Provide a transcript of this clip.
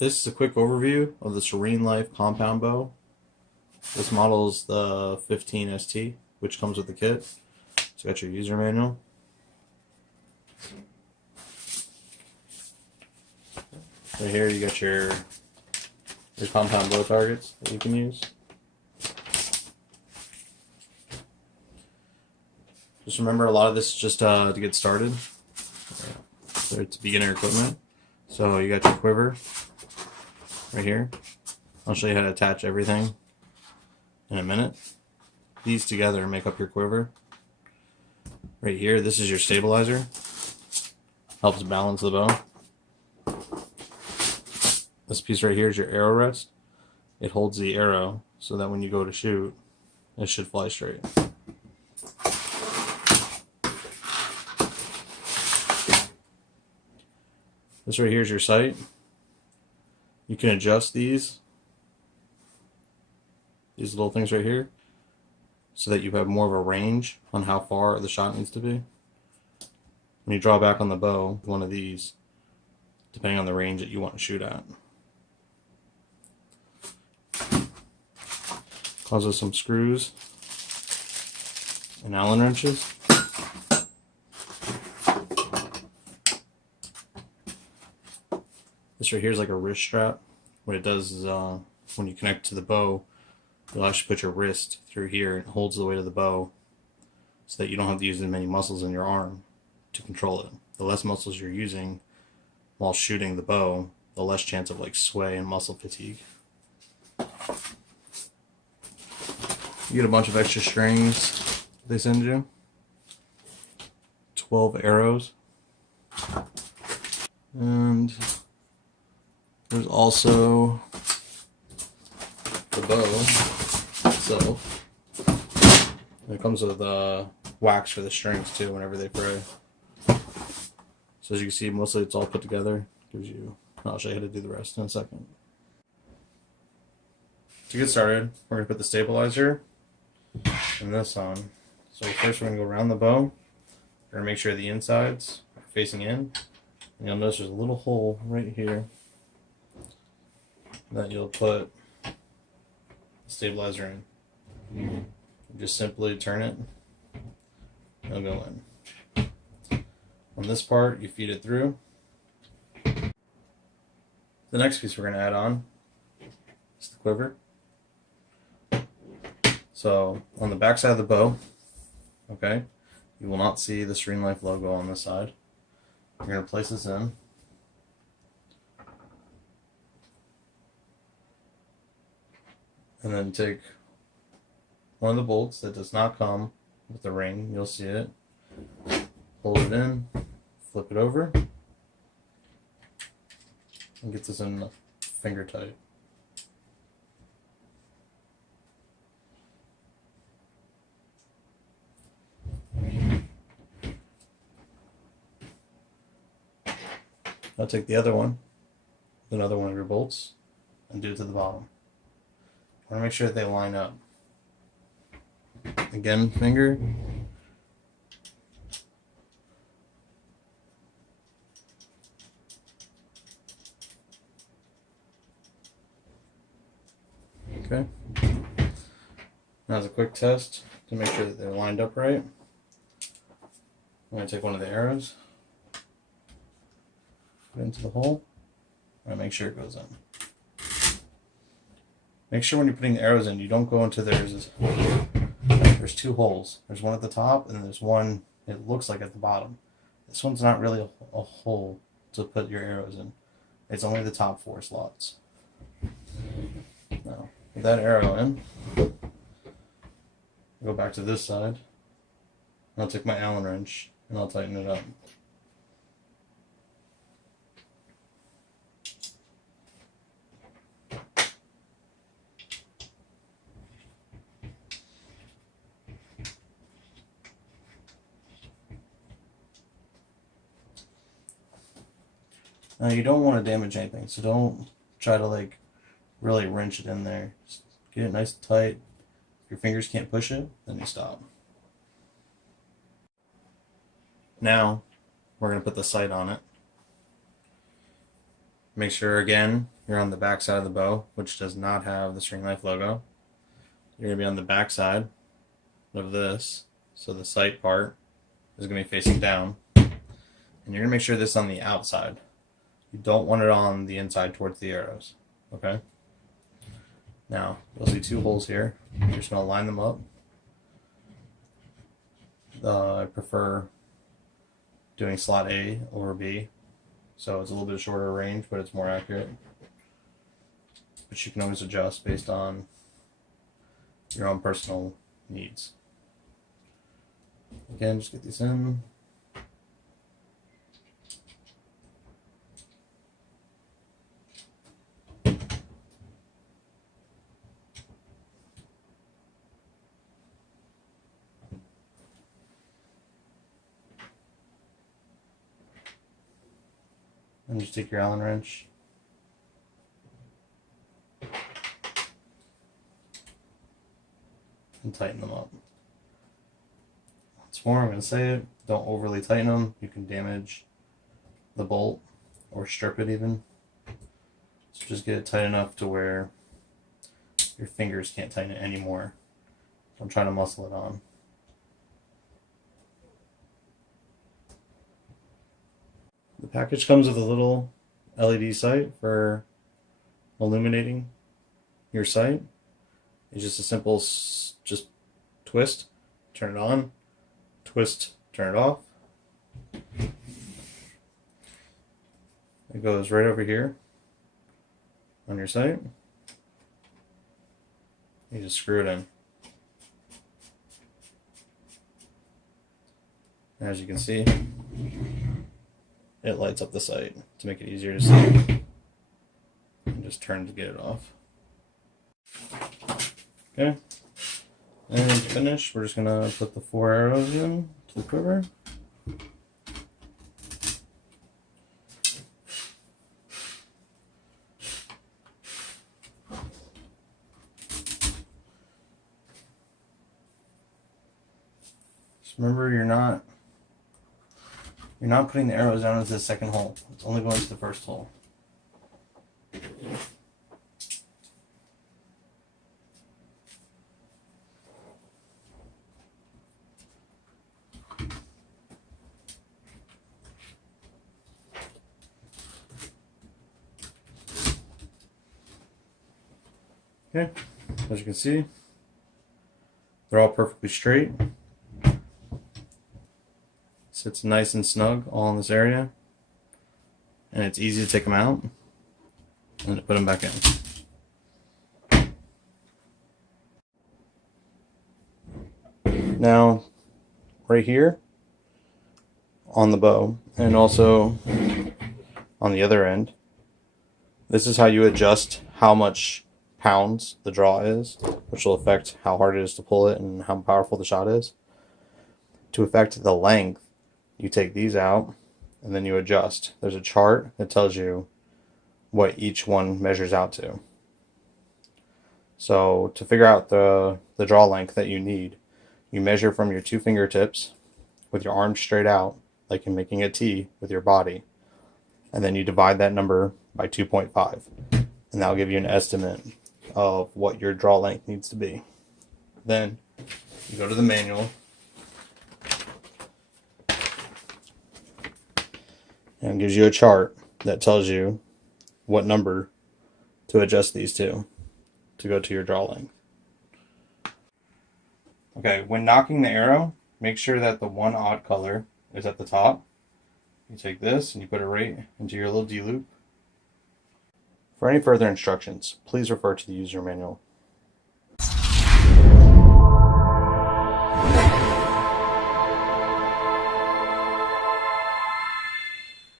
This is a quick overview of the Serene Life compound bow. This model is the 15ST, which comes with the kit. So you got your user manual. Right here you got your compound bow targets that you can use. Just remember, a lot of this is just to get started. So it's beginner equipment. So you got your quiver right here. I'll show you how to attach everything in a minute. These together make up your quiver. Right here, this is your stabilizer. Helps balance the bow. This piece right here is your arrow rest. It holds the arrow so that when you go to shoot, it should fly straight. This right here is your sight. You can adjust these little things right here so that you have more of a range on how far the shot needs to be. When you draw back on the bow, one of these, depending on the range that you want to shoot at. Comes with some screws and Allen wrenches. This right here is like a wrist strap. What it does is when you connect to the bow, you'll actually put your wrist through here and it holds the weight of the bow so that you don't have to use as many muscles in your arm to control it. The less muscles you're using while shooting the bow, the less chance of like sway and muscle fatigue. You get a bunch of extra strings they send you. 12 arrows. And there's also the bow itself. It comes with wax for the strings too whenever they fray. So as you can see, mostly it's all put together. Gives you, I'll show you how to do the rest in a second. To get started, we're going to put the stabilizer and this on. So first we're going to go around the bow. We're going to make sure the insides are facing in. And you'll notice there's a little hole right here that you'll put the stabilizer in. You just simply turn it, it'll go in. On this part, you feed it through. The next piece we're going to add on is the quiver. So on the back side of the bow, okay, you will not see the Serene Life logo on this side. You're going to place this in. And then take one of the bolts that does not come with the ring, you'll see it. Hold it in, flip it over, and get this in finger tight. Now take the other one, another one of your bolts, and do it to the bottom. I want to make sure that they line up. Again, finger. Okay. Now as a quick test to make sure that they're lined up right, I'm going to take one of the arrows, put it into the hole, and make sure it goes in. Make sure when you're putting the arrows in, you don't go into there's two holes. There's one at the top and there's one it looks like at the bottom. This one's not really a hole to put your arrows in. It's only the top 4 slots. Now, with that arrow in, go back to this side, and I'll take my Allen wrench and I'll tighten it up. Now you don't want to damage anything, so don't try to like really wrench it in there. Just get it nice and tight. If your fingers can't push it, then you stop. Now we're going to put the sight on it. Make sure again you're on the back side of the bow, which does not have the Serene Life logo. You're going to be on the back side of this, so the sight part is going to be facing down. And you're going to make sure this is on the outside. You don't want it on the inside towards the arrows. Okay? Now, you'll see two holes here. You're just going to line them up. I prefer doing slot A over B, so it's a little bit shorter range, but it's more accurate. But you can always adjust based on your own personal needs. Again, just get these in. And just take your Allen wrench. And tighten them up. Once more, I'm going to say it, don't overly tighten them. You can damage the bolt or strip it even. So just get it tight enough to where your fingers can't tighten it anymore. Don't try to muscle it on. The package comes with a little LED sight for illuminating your sight. It's just a simple just twist, turn it on, twist, turn it off. It goes right over here on your sight. You just screw it in. As you can see, it lights up the sight to make it easier to see. And just turn to get it off. Okay. And to finish, we're just going to put the 4 arrows in to the quiver. Just remember, you're not putting the arrows down into the second hole. It's only going to the first hole. Okay, as you can see, they're all perfectly straight. Sits nice and snug all in this area, and it's easy to take them out and to put them back in. Now, right here on the bow, and also on the other end, this is how you adjust how much pounds the draw is, which will affect how hard it is to pull it and how powerful the shot is. To affect the length, you take these out and then you adjust. There's a chart that tells you what each one measures out to. So to figure out the draw length that you need, you measure from your 2 fingertips with your arms straight out, like you're making a T with your body, and then you divide that number by 2.5, and that'll give you an estimate of what your draw length needs to be. Then you go to the manual and it gives you a chart that tells you what number to adjust these to go to your draw length. Okay, when nocking the arrow, make sure that the one odd color is at the top. You take this and you put it right into your little D-loop. For any further instructions, please refer to the user manual.